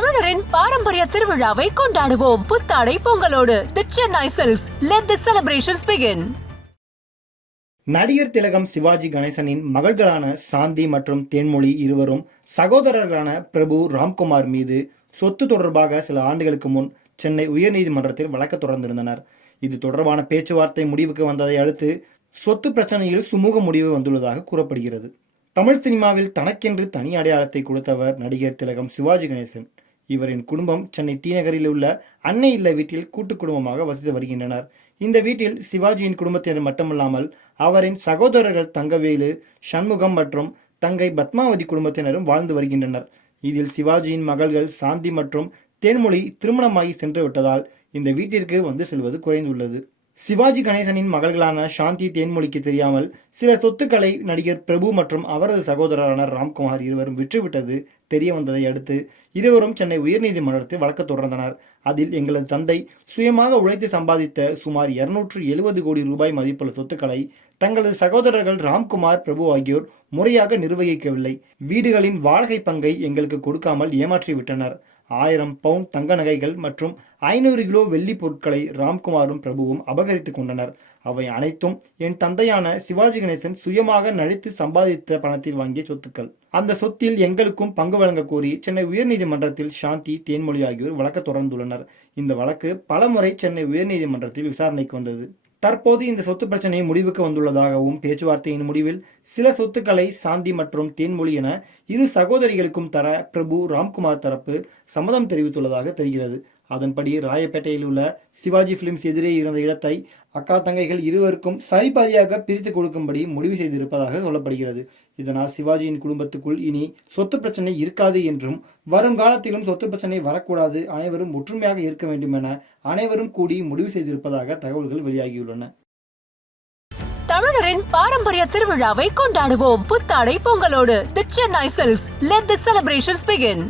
தமிழரின் பாரம்பரிய திருவிழாவை கொண்டாடுவோம். புத்தாடை பொங்கலோடு. The Chennai silks let the celebrations begin Nadigar Thilagam Sivaji கணேசனின் மகள்களான சாந்தி மற்றும் தேன்மொழி இருவரும் சகோதரர்களான பிரபு ராம்குமார் மீது சொத்து தொடர்பாக சில ஆண்டுகளுக்கு முன் சென்னை உயர்நீதிமன்றத்தில் வழக்கு தொடர்ந்திருந்தனர். இது தொடர்பான பேச்சுவார்த்தை முடிவுக்கு வந்ததை அடுத்து சொத்து பிரச்சனையில் சுமூக முடிவு வந்துள்ளதாக கூறப்படுகிறது. தமிழ் சினிமாவில் தனக்கென்று தனி அடையாளத்தை கொடுத்தவர் நடிகர் திலகம் சிவாஜி கணேசன். இவரின் குடும்பம் சென்னை டி நகரில் உள்ள அன்னை இல்ல வீட்டில் கூட்டு குடும்பமாக வசித்து வருகின்றனர். இந்த வீட்டில் சிவாஜியின் குடும்பத்தினர் மட்டுமல்லாமல் அவரின் சகோதரர்கள் தங்கவேலு சண்முகம் மற்றும் தங்கை பத்மாவதி குடும்பத்தினரும் வாழ்ந்து வருகின்றனர். இதில் சிவாஜியின் மகள்கள் சாந்தி மற்றும் தேன்மொழி திருமணமாகி சென்று விட்டதால் இந்த வீட்டிற்கு வந்து செல்வது குறைந்துள்ளது. சிவாஜி கணேசனின் மகள்களான சாந்தி தேன்மொழிக்கு தெரியாமல் சில சொத்துக்களை நடிகர் பிரபு மற்றும் அவரது சகோதரரான ராம்குமார் இருவரும் விற்றுவிட்டது தெரிய வந்ததை அடுத்து இருவரும் சென்னை உயர்நீதிமன்றத்தில் வழக்கு தொடர்ந்தனர். அதில் எங்களது தந்தை சுயமாக உழைத்து சம்பாதித்த சுமார் இருநூற்று எழுபது கோடி ரூபாய் மதிப்புள்ள சொத்துக்களை தங்களது சகோதரர்கள் ராம்குமார் பிரபு ஆகியோர் முறையாக நிர்வகிக்கவில்லை. வீடுகளின் வாடகை பங்கை எங்களுக்கு கொடுக்காமல் ஏமாற்றி விட்டனர் ஆயிரம் பவுண்ட் தங்க நகைகள் மற்றும் ஐநூறு கிலோ வெள்ளி பொருட்களை ராம்குமாரும் பிரபுவும் அபகரித்து கொண்டனர். அவை அனைத்தும் என் தந்தையான சிவாஜி கணேசன் சுயமாக நடித்து சம்பாதித்த பணத்தில் வாங்கிய சொத்துக்கள். அந்த சொத்தில் எங்களுக்கும் பங்கு வழங்க கோரி சென்னை உயர்நீதிமன்றத்தில் சாந்தி தேன்மொழி ஆகியோர் வழக்கு தொடர்ந்துள்ளனர். இந்த வழக்கு பலமுறை சென்னை உயர்நீதிமன்றத்தில் விசாரணைக்கு வந்தது. தற்போது இந்த சொத்து பிரச்சனை முடிவுக்கு வந்துள்ளதாகவும் பேச்சுவார்த்தையின் முடிவில் சில சொத்துக்களை சாந்தி மற்றும் தேன்மொழி என இரு சகோதரிகளுக்கும் தர பிரபு ராம்குமார் தரப்பு சம்மதம் தெரிவித்துள்ளதாக தெரிகிறது. அதன்படி ராயப்பேட்டையில் உள்ள சிவாஜி பிலிம்ஸ் எதிரே இருந்த இடத்தை அக்கா தங்கைகள் இருவருக்கும் சரிபாதியாக பிரித்து கொடுக்கும்படி முடிவு செய்திருப்பதாக சொல்லப்படுகிறது. இதனால் சிவாஜியின் குடும்பத்துக்குள் இனி சொத்து பிரச்சனை இருக்காது என்றும் வரும் காலத்திலும் சொத்து பிரச்சனை வரக்கூடாது அனைவரும் ஒற்றுமையாக இருக்க வேண்டும் என அனைவரும் கூடி முடிவு செய்திருப்பதாக தகவல்கள் வெளியாகியுள்ளன. தமிழரின் பாரம்பரிய திருவிழாவை கொண்டாடுவோம். புத்தாடை பொங்கலோடு the Chennai silks let the celebrations begin